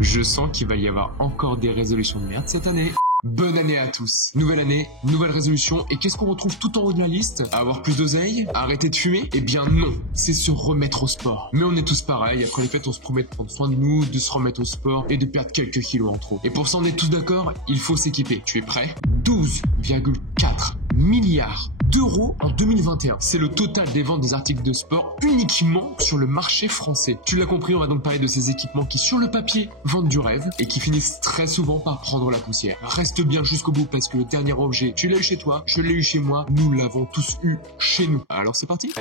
Je sens qu'il va y avoir encore des résolutions de merde cette année. Bonne année à tous. Nouvelle année, nouvelle résolution. Et qu'est-ce qu'on retrouve tout en haut de la liste? Avoir plus d'oseille? Arrêter de fumer? Eh bien non, c'est se remettre au sport. Mais on est tous pareils, après les fêtes on se promet de prendre soin de nous, de se remettre au sport et de perdre quelques kilos en trop. Et pour ça on est tous d'accord, il faut s'équiper. Tu es prêt? 12,4 milliards d'euros en 2021. C'est le total des ventes des articles de sport uniquement sur le marché français. Tu l'as compris, on va donc parler de ces équipements qui sur le papier vendent du rêve et qui finissent très souvent par prendre la poussière. Reste bien jusqu'au bout parce que le dernier objet, tu l'as eu chez toi, je l'ai eu chez moi, nous l'avons tous eu chez nous. Alors c'est parti.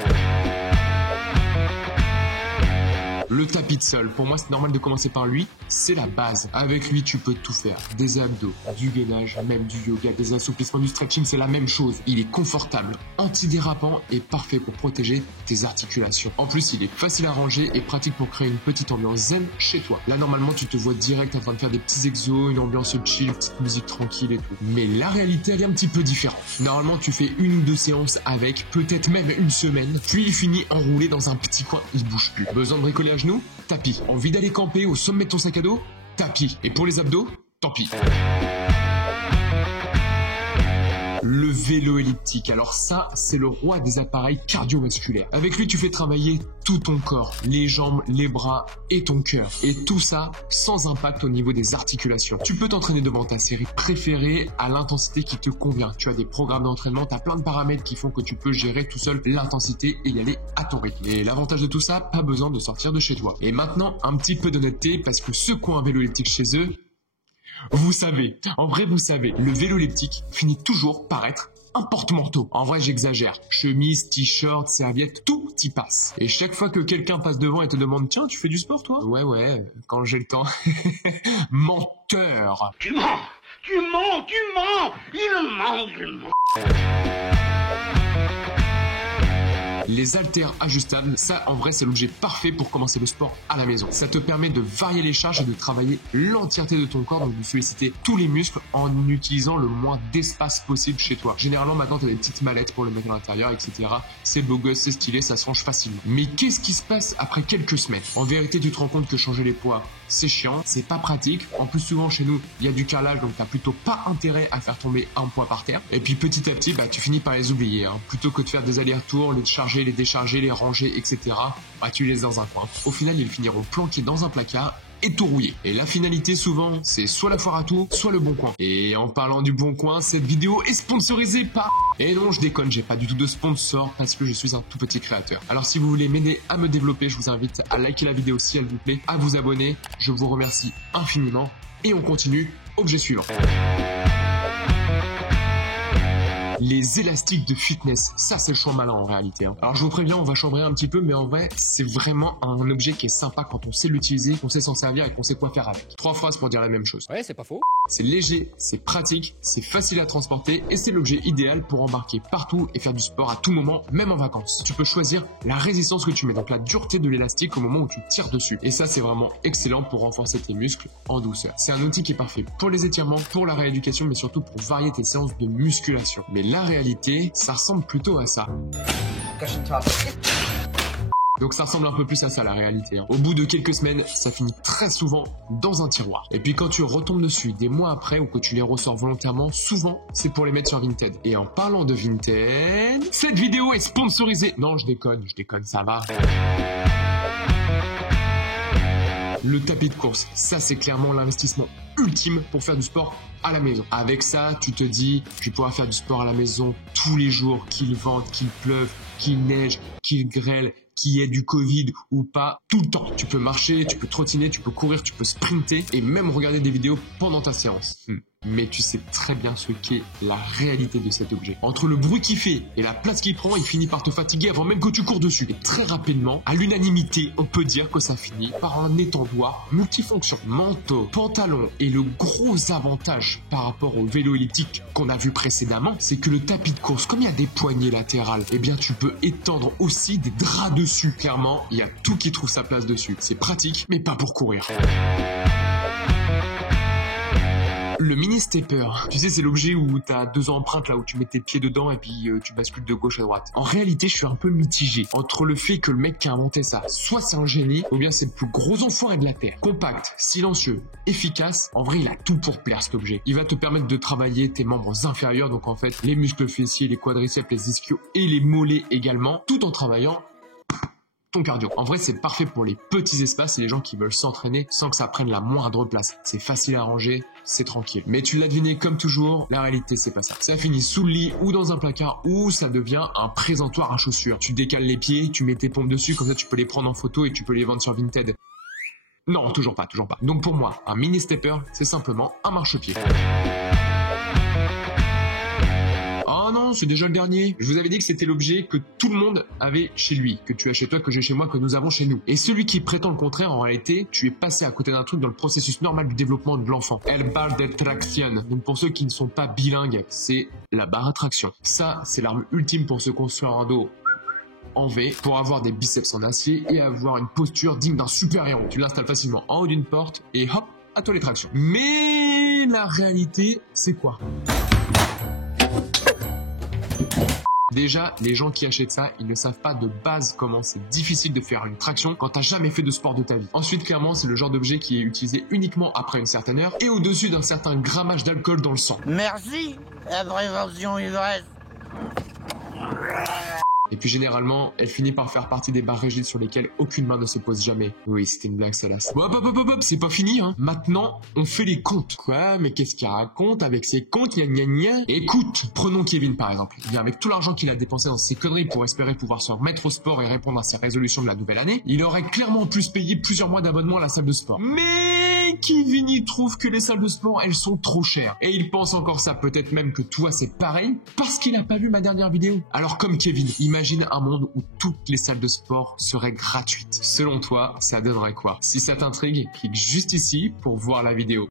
Le tapis de sol, pour moi c'est normal de commencer par lui, c'est la base. Avec lui tu peux tout faire, des abdos, du gainage, même du yoga, des assouplissements, du stretching, c'est la même chose. Il est confortable, antidérapant et parfait pour protéger tes articulations. En plus il est facile à ranger et pratique pour créer une petite ambiance zen chez toi. Là normalement tu te vois direct en train de faire des petits exos, une ambiance chill, petite musique tranquille et tout. Mais la réalité elle est un petit peu différente. Normalement tu fais 1 ou 2 séances avec, peut-être même une semaine, puis il finit enroulé dans un petit coin, il bouge plus. Besoin de bricoler à genoux? Tapis. Envie d'aller camper au sommet de ton sac à dos? Tapis. Et pour les abdos? Tant pis. Le vélo elliptique, alors ça, c'est le roi des appareils cardiovasculaires. Avec lui, tu fais travailler tout ton corps, les jambes, les bras et ton cœur. Et tout ça sans impact au niveau des articulations. Tu peux t'entraîner devant ta série préférée à l'intensité qui te convient. Tu as des programmes d'entraînement, tu as plein de paramètres qui font que tu peux gérer tout seul l'intensité et y aller à ton rythme. Et l'avantage de tout ça, pas besoin de sortir de chez toi. Et maintenant, un petit peu d'honnêteté parce que ceux qui ont un vélo elliptique chez eux, vous savez, en vrai vous savez, le vélo elliptique finit toujours par être un porte-manteau. En vrai j'exagère, chemise, t-shirt, serviette, tout y passe. Et chaque fois que quelqu'un passe devant et te demande « Tiens, tu fais du sport toi ?» Ouais, quand j'ai le temps. Menteur. Tu mens, il ment. Les haltères ajustables, ça en vrai c'est l'objet parfait pour commencer le sport à la maison. Ça te permet de varier les charges et de travailler l'entièreté de ton corps, donc de solliciter tous les muscles en utilisant le moins d'espace possible chez toi. Généralement maintenant tu as des petites mallettes pour le mettre à l'intérieur, etc. C'est beau gosse, c'est stylé, ça se range facilement. Mais qu'est-ce qui se passe après quelques semaines? En vérité tu te rends compte que changer les poids, c'est chiant, c'est pas pratique. En plus souvent chez nous, il y a du carrelage, donc t'as plutôt pas intérêt à faire tomber un poids par terre. Et puis petit à petit, tu finis par les oublier. Plutôt que de faire des allers-retours, les charger, les décharger, les ranger, etc. Tu les laisses dans un coin. Au final, ils finiront planqués dans un placard et tout rouillé. Et la finalité souvent, c'est soit la foire à tout, soit le bon coin. Et en parlant du bon coin, cette vidéo est sponsorisée par... Et non, je déconne, j'ai pas du tout de sponsor parce que je suis un tout petit créateur. Alors si vous voulez m'aider à me développer, je vous invite à liker la vidéo si elle vous plaît, à vous abonner. Je vous remercie infiniment et on continue. Objet suivant. Les élastiques de fitness, ça c'est le champ malin en réalité. Alors je vous préviens, on va chambrer un petit peu, mais en vrai, c'est vraiment un objet qui est sympa quand on sait l'utiliser, qu'on sait s'en servir et qu'on sait quoi faire avec. 3 phrases pour dire la même chose. Ouais, c'est pas faux. C'est léger, c'est pratique, c'est facile à transporter et c'est l'objet idéal pour embarquer partout et faire du sport à tout moment, même en vacances. Tu peux choisir la résistance que tu mets, donc la dureté de l'élastique au moment où tu tires dessus. Et ça, c'est vraiment excellent pour renforcer tes muscles en douceur. C'est un outil qui est parfait pour les étirements, pour la rééducation, mais surtout pour varier tes séances de musculation. Mais la réalité, ça ressemble plutôt à ça. Donc ça ressemble un peu plus à ça la réalité. Au bout de quelques semaines, ça finit très souvent dans un tiroir. Et puis quand tu retombes dessus des mois après ou que tu les ressors volontairement, souvent c'est pour les mettre sur Vinted. Et en parlant de Vinted, cette vidéo est sponsorisée. Non, je déconne, ça va. Le tapis de course, ça c'est clairement l'investissement ultime pour faire du sport à la maison. Avec ça, tu te dis, je vais pouvoir faire du sport à la maison tous les jours, qu'il vente, qu'il pleuve, qu'il neige, qu'il grêle, qu'il y ait du Covid ou pas, tout le temps. Tu peux marcher, tu peux trottiner, tu peux courir, tu peux sprinter et même regarder des vidéos pendant ta séance. Mais tu sais très bien ce qu'est la réalité de cet objet. Entre le bruit qu'il fait et la place qu'il prend, il finit par te fatiguer avant même que tu cours dessus. Et très rapidement, à l'unanimité, on peut dire que ça finit par un étendoir multifonction. Manteau, pantalon et le gros avantage par rapport au vélo elliptique qu'on a vu précédemment, c'est que le tapis de course, comme il y a des poignées latérales, eh bien tu peux étendre aussi des draps dessus. Clairement, il y a tout qui trouve sa place dessus. C'est pratique, mais pas pour courir. Le mini stepper. Tu sais, c'est l'objet où tu as 2 empreintes là où tu mets tes pieds dedans et puis tu bascules de gauche à droite. En réalité, je suis un peu mitigé entre le fait que le mec qui a inventé ça, soit c'est un génie, ou bien c'est le plus gros enfoiré de la Terre. Compact, silencieux, efficace. En vrai, il a tout pour plaire cet objet. Il va te permettre de travailler tes membres inférieurs, donc en fait, les muscles fessiers, les quadriceps, les ischios et les mollets également, tout en travaillant ton cardio. En vrai, c'est parfait pour les petits espaces et les gens qui veulent s'entraîner sans que ça prenne la moindre place. C'est facile à ranger, c'est tranquille. Mais tu l'as deviné comme toujours, la réalité c'est pas ça. Ça finit sous le lit ou dans un placard ou ça devient un présentoir à chaussures. Tu décales les pieds, tu mets tes pompes dessus, comme ça tu peux les prendre en photo et tu peux les vendre sur Vinted. Non, toujours pas. Donc pour moi, un mini stepper, c'est simplement un marchepied. Oh non, c'est déjà le dernier. Je vous avais dit que c'était l'objet que tout le monde avait chez lui, que tu as chez toi, que j'ai chez moi, que nous avons chez nous. Et celui qui prétend le contraire, en réalité, tu es passé à côté d'un truc dans le processus normal du développement de l'enfant. Elle parle de traction. Donc pour ceux qui ne sont pas bilingues, c'est la barre à traction. Ça, c'est l'arme ultime pour se construire un dos en V, pour avoir des biceps en acier et avoir une posture digne d'un super-héros. Tu l'installes facilement en haut d'une porte et hop, à toi les tractions. Mais la réalité, c'est quoi ? Déjà, les gens qui achètent ça, ils ne savent pas de base comment c'est difficile de faire une traction quand t'as jamais fait de sport de ta vie. Ensuite, clairement, c'est le genre d'objet qui est utilisé uniquement après une certaine heure et au-dessus d'un certain grammage d'alcool dans le sang. Merci, la prévention ivresse. Et puis généralement, elle finit par faire partie des barres rigides sur lesquelles aucune main ne se pose jamais. Oui, c'était une blague, celle-là. Hop, c'est pas fini, hein. Maintenant, on fait les comptes. Quoi? Mais qu'est-ce qu'il raconte avec ses comptes? Gna. Écoute, prenons Kevin par exemple. Bien, avec tout l'argent qu'il a dépensé dans ses conneries pour espérer pouvoir se remettre au sport et répondre à ses résolutions de la nouvelle année, il aurait clairement pu se payer plusieurs mois d'abonnement à la salle de sport. Mais Kevin, il trouve que les salles de sport, elles sont trop chères. Et il pense encore ça, peut-être même que toi, c'est pareil, parce qu'il a pas vu ma dernière vidéo. Alors comme Kevin, imagine un monde où toutes les salles de sport seraient gratuites. Selon toi, ça donnerait quoi? Si ça t'intrigue, clique juste ici pour voir la vidéo.